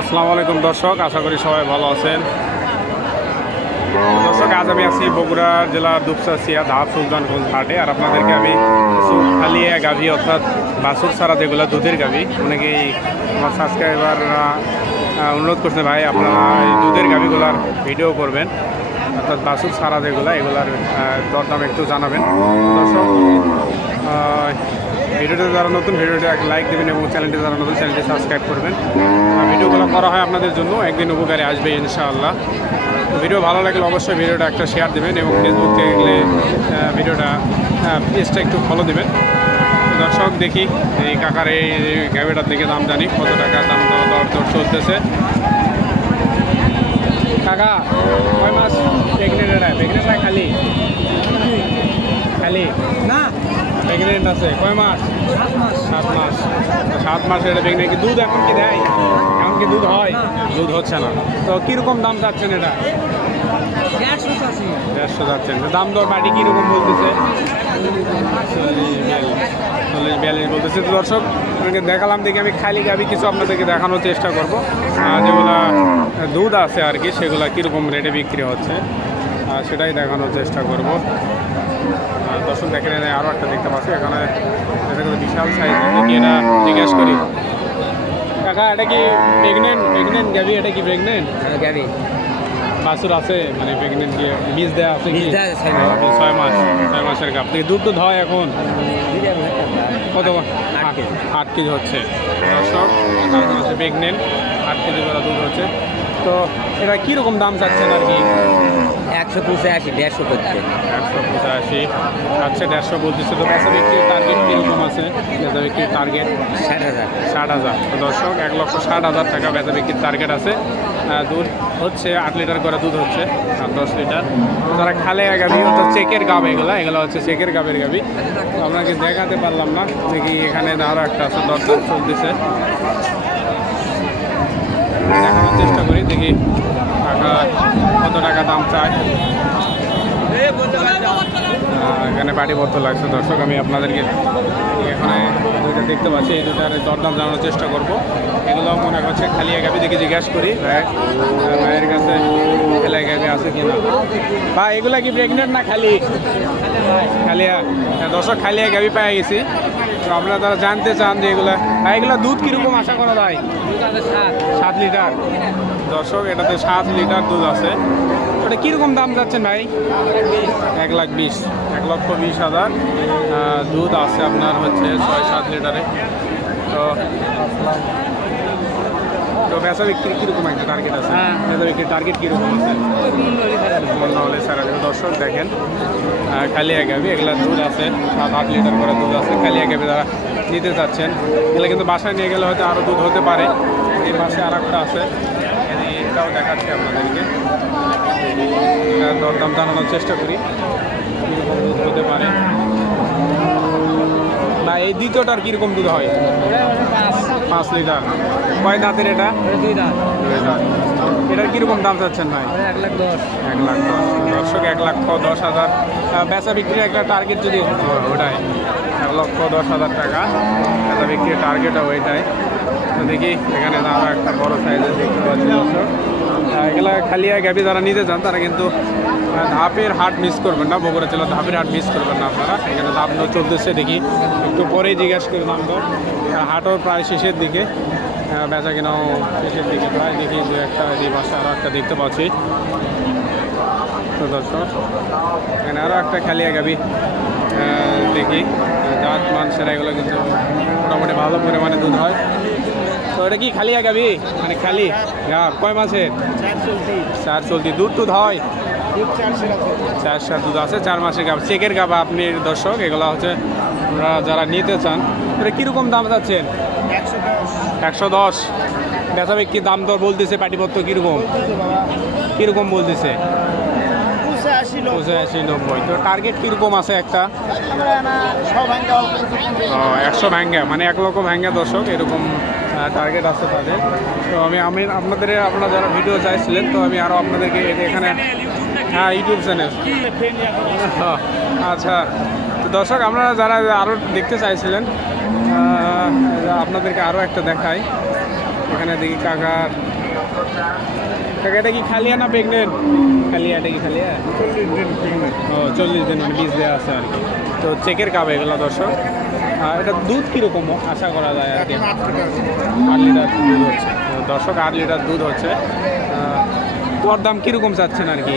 আসসালামু আলাইকুম দর্শক, আশা করি সবাই ভালো আছেন। দর্শক, আজ আমি আছি বগুড়া জেলার দুপচাচিয়া ধাপ সুলতানগঞ্জ হাটে। আর আপনাদেরকে আমি খালিয়া গাভী অর্থাৎ বাছুর ছাড়া যেগুলো দুধের গাভী, অনেকেই আমার সাবস্ক্রাইবাররা অনুরোধ করছে ভাই আপনারা এই দুধের গাভীগুলার ভিডিও করবেন, অর্থাৎ বাছুর ছাড়া যেগুলো এগুলার দরদাম একটু জানাবেন। দর্শক, ভিডিওটা যারা নতুন ভিডিওটা এক লাইক দেবেন এবং চ্যানেলটি যারা নতুন চ্যানেলটি সাবস্ক্রাইব করবেন। ভিডিওগুলো করা হয় আপনাদের জন্য, একদিন উপকারে আসবে ইনশাআল্লাহ। ভিডিও ভালো লাগলে অবশ্যই ভিডিওটা একটা শেয়ার দেবেন এবং ফেসবুক থেকে গেলে ভিডিওটা পেজটা একটু ফলো দেবেন। দর্শক, দেখি এই কাকার এই গাভীটার দিকে দাম জানি, কত টাকা দাম দর চলতেছে। কাকা কয় মাস প্রেগনেন্ট? প্রেগনেন্ট না খালি খালি না প্রেগনেন্ট আছে? কয় মাস? 7 মাস। 7 মাস এটা প্রেগনেন্ট। কি দুধ এখন কি দেয়? এখন কি দুধ হয়? দুধ হচ্ছে না। তো কীরকম দাম চাচ্ছেন এটা? 150 যাচ্ছেন। দাম দর বাড়ি কীরকম বলতেছে? 40-42 বলতেছে। তো দর্শক, আপনাকে দেখালাম, দেখি আমি খালি গাভী কিছু আপনাদেরকে দেখানোর চেষ্টা করব, যেগুলা দুধ আছে আর কি, সেগুলা কীরকম রেটে বিক্রি হচ্ছে সেটাই দেখানোর চেষ্টা করব। দর্শক দেখেন, আরও একটা দেখতে পাচ্ছি এখানে, এটা কিন্তু বিশাল সাইজ। দেখি এটা জিজ্ঞেস করি, কাকা এটা কি প্রেগনেন্ট গাভী? এটা কি প্রেগনেন্ট গাবি বাছুর আছে? মানে প্রেগনেন্ট কি বীজ দেওয়া আছে? কি 6 মাসের গাভ থেকে দুধ দুধ হয় এখন কত? 8 কেজি হচ্ছে। দর্শক, প্রেগনেন্ট 8 কেজি করে দুধ হচ্ছে। তো এটা কীরকম দাম চাচ্ছেন আর কি? 185, 150 করতে। 185 আচ্ছা, 150 বলতেছে। তো বেচা বিক্রির টার্গেট কীরকম আছে? বেচা বিক্রির টার্গেট 60,000। তো দর্শক, 1,60,000 টাকা বেচা বিক্রির টার্গেট আছে। দুধ হচ্ছে 8 লিটার করে দুধ হচ্ছে, 10 লিটার। যারা খালে গাভী অর্থাৎ চেকের গাভ, এগুলো হচ্ছে চেকের গাভের গাভী। তো আপনাকে দেখাতে পারলাম না, দেখি এখানে আরও একটা আছে, দরদাম চলতেছে, দেখানোর চেষ্টা করি। দেখি টাকা কত টাকা দাম চায়। এখানে বাড়ি ভর্তি লাগছে। দর্শক, আমি আপনাদেরকে এখানে দুইটা দেখতে পাচ্ছি, এই দুটার দরদাম জানানোর চেষ্টা করব। এগুলো মনে হচ্ছে খালিয়া গাভী। দেখে জিজ্ঞাসা করি ভাইয়ের কাছে খালিয়া গাভী আছে কিনা। বা এগুলা কি প্রেগনেন্ট না খালি খালিয়া? দর্শক, খালিয়া গাভী পেয়ে গেছি। তো আপনারা যারা জানতে চান যে এগুলা দুধ কীরকম আশা করা যায়? 7 লিটার। দর্শক, এটাতে 7 লিটার দুধ আছে। ওটা কীরকম দাম যাচ্ছেন ভাই? 1,20,000 দুধ আছে আপনার হচ্ছে 6-7 লিটারে। তো বেচা বিক্রি কীরকম একটা টার্গেট আছে? বেচা বিক্রির টার্গেট কীরকম আছে? মনে হলে সারা দিন। দর্শক দেখেন, খালিয়া গাভী, এগুলা দুধ আছে 7-8 লিটার করে দুধ আছে। খালিয়া গাভী যারা নিতে চাচ্ছেন, এগুলো কিন্তু বাসায় নিয়ে গেলে হয়তো আরও দুধ হতে পারে। এই পাশে আর একটা আছে, এটাও দেখাচ্ছি আপনাদেরকে। দরদাম জানানোর চেষ্টা করি কীরকম দুধ হতে পারে। না, এই দ্বিতীয়টার কীরকম দুধ হয়? 5 লিটার। কয় দাঁতের এটা? 2 দাঁত। এটার কীরকম দাম চাচ্ছেন ভাই? 1,10,000। 1,10,000। দর্শক, 1,10,000 বেচা বিক্রির একটা টার্গেট যদি ওটাই 1,10,000 টাকা বেচা বিক্রির টার্গেটও ওইটাই। তো দেখি এখানে আরও একটা বড় সাইজের দেখতে পাচ্ছি। দর্শক, এগুলা খালিয়া গাভী যারা নিতে চান তারা কিন্তু ধাপের হাট মিস করবেন না, বগুড়া জেলার ধাপের হাট মিস করবেন না আপনারা। এখানে দাম দর চলতেছে, দেখি একটু পরেই জিজ্ঞাসা করি দাম দর। হাটও প্রায় শেষের দিকে, বেচা কেনাও শেষের দিকে প্রায়। দেখি দু একটা এই পাশে আরও একটা দেখতে পাচ্ছি। তো দর্শক, এখানে আরও একটা খালিয়া গাভী দেখি, জাত মানসেরা এগুলো কিন্তু মোটামুটি ভালো পরিমাণে দুধ হয়। তো এটা কি খালিয়া গাভী? মানে খালি গাভ? কয় মাসের? 4 চলতি। দুধ টুধ হয়? 4 দুধ আছে, 4 মাসের গাভ, চেকের গাভ আপনি। দর্শক, এগুলো হচ্ছে আপনারা যারা নিতে চান। এটা কীরকম দাম যাচ্ছেন? 110। বেচা বিক্রির দাম দর বলতেছে পাটিপত্র কীরকম বলতেছে? 85-90। তো টার্গেট কীরকম আছে একটা? 100 ভাঙ্গা, মানে 1 লক্ষ ভাঙ্গা। দর্শক, এরকম টার্গেট আছে তাদের। তো আপনারা যারা ভিডিও চাইছিলেন, তো আমি আরও আপনাদেরকে এখানে, হ্যাঁ, ইউটিউব চ্যানেল। আচ্ছা, তো দর্শক, আপনারা যারা আরও দেখতে চাইছিলেন, আপনাদেরকে আরও একটা দেখাই। এখানে দেখি কাকা এটা কি খালিয়া না প্রেগনেন্ট? খালিয়া, এটা কি খালিয়া? 40 দিন মানে বীজ দেওয়া আছে আর কি। তো চেকের কাপ এগুলো দর্শক। এটা দুধ কীরকম আশা করা যায় আর কি? 8 লিটার দুধ হচ্ছে তো দর্শক, 8 লিটার দুধ হচ্ছে। দরদাম কীরকম চাচ্ছেন আর কি?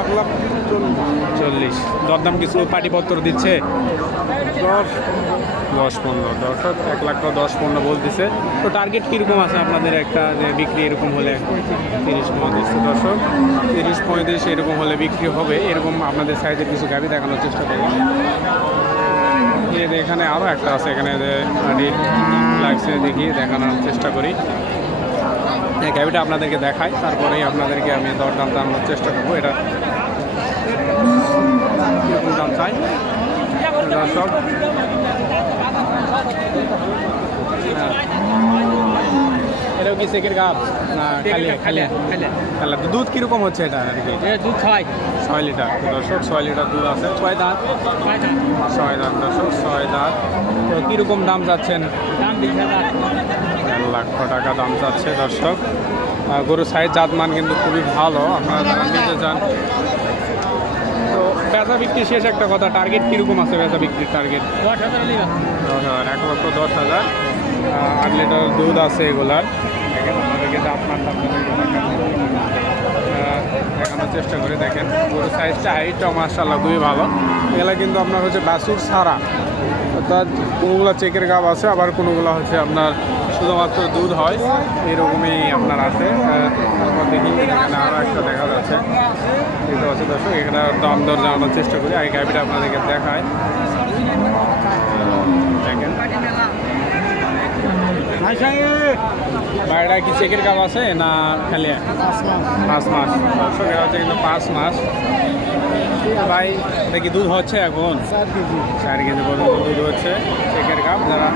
1,40,000। দরদাম কিছু পাটিপত্র দিচ্ছে? 10-15 দর্শক, 1,10,15 বলতেছে। তো টার্গেট কীরকম আছে আপনাদের একটা যে বিক্রি এরকম হলে? 30-35 দর্শক, 30-35 এরকম হলে বিক্রি হবে। এরকম আপনাদের সাইজের কিছু গাভি দেখানোর চেষ্টা করব। এখানে আরও একটা আছে, এখানে যে লাগছে দেখি দেখানোর চেষ্টা করি। এই গাভিটা আপনাদেরকে দেখাই, তারপরেই আপনাদেরকে আমি দরদাম জানানোর চেষ্টা করবো। এটা কীরকম দাম চাই দর্শক? এটাও কি চেকের গাব না খালিয়া? খালিয়া। দুধ কীরকম হচ্ছে এটা আর কি? দুধ 6 লিটার তো দর্শক, 6 লিটার দুধ আছে। 6 দাঁত? 6 দাঁত দর্শক, 6 দাঁত। তো কীরকম দাম চাচ্ছেন? দাম 20,000। 1 লাখ টাকা দাম চাচ্ছে দর্শক। গরুর সাইজ জাতমান কিন্তু খুবই ভালো, আপনারা যারা নিতে চান। তো বেচা বিক্রি শেষ একটা কথা, টার্গেট কীরকম আছে বেচা বিক্রির টার্গেট? 10,000। 1,10,000। 8 লিটার দুধ আছে এগুলার। দেখেন আপনাদেরকে জাতমানটা দেখানোর চেষ্টা করে। দেখেন গরুর সাইজটা, হাইটটাও মাশাআল্লাহ খুবই ভালো। এগুলা কিন্তু আপনার হচ্ছে বাছুর ছাড়া, অর্থাৎ কোনোগুলো চেকের গাব আছে, আবার কোনোগুলো হচ্ছে আপনার শুধুমাত্র দুধ হয়, এরকমই আপনার আছে। তারপর দেখি এখানে আরও একটা দেখা যাচ্ছে, দেখতে পাচ্ছি দর্শক। এখানে দাম দর জানানোর চেষ্টা করি, আর এই গাভিটা আপনাদেরকে দেখায়। দেখেন বাইরে কি চেকের গাব আছে না খালিয়া? 5 মাস দর্শক, এটা হচ্ছে কিন্তু 5 মাস। ভাই দেখি দুধ হচ্ছে এখন 4 কেজি পর্যন্ত দুধ হচ্ছে চেকের কাপ। যারা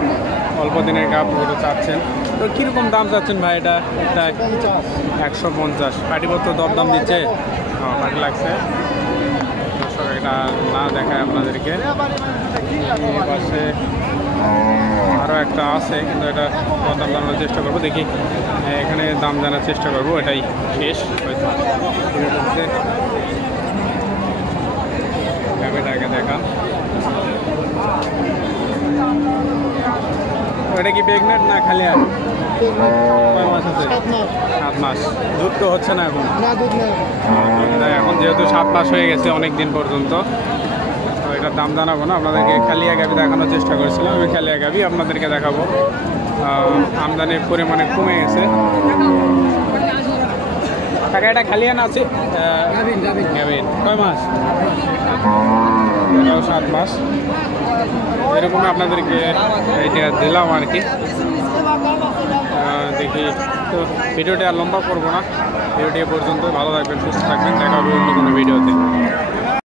অল্প দিনের কাপ দুধ চাচ্ছেন, তো কীরকম দাম চাচ্ছেন ভাই? এটা 150। পাটিপত্র দরদাম দিচ্ছে? পাটি লাগছে দর্শক, এটা না দেখায় আপনাদেরকে। পাশে আরও একটা আছে, কিন্তু এটা দরদাম জানানোর চেষ্টা করবো। দেখি এখানে দাম জানার চেষ্টা করবো, এটাই শেষ হয়তো। গাভিটাকে দেখান। এটা কি প্রেগনেন্ট না খালি? কয় মাস আছে? 7 মাস। দুধ তো হচ্ছে না এখন? এখন যেহেতু 7 মাস হয়ে গেছে, অনেক দিন পর্যন্ত। তো এটার দাম জানাবো না আপনাদেরকে, খালিয়া গাভি দেখানোর চেষ্টা করেছিলাম। আমি খালিয়া গাভি আপনাদেরকে দেখাবো। আমদানির পরিমাণে কমে গেছে। টাকা এটা খালিয়া না আছে? গাভিন কয় মাস? এটাও 7 মাস। এরকমই আপনাদেরকে এটা দিলাম আর কি। দেখি তো ভিডিওটি আর লম্বা করবো না, ভিডিওটি পর্যন্ত। ভালো থাকবেন, সুস্থ থাকবেন, দেখা হবে অন্য কোনো ভিডিওতে।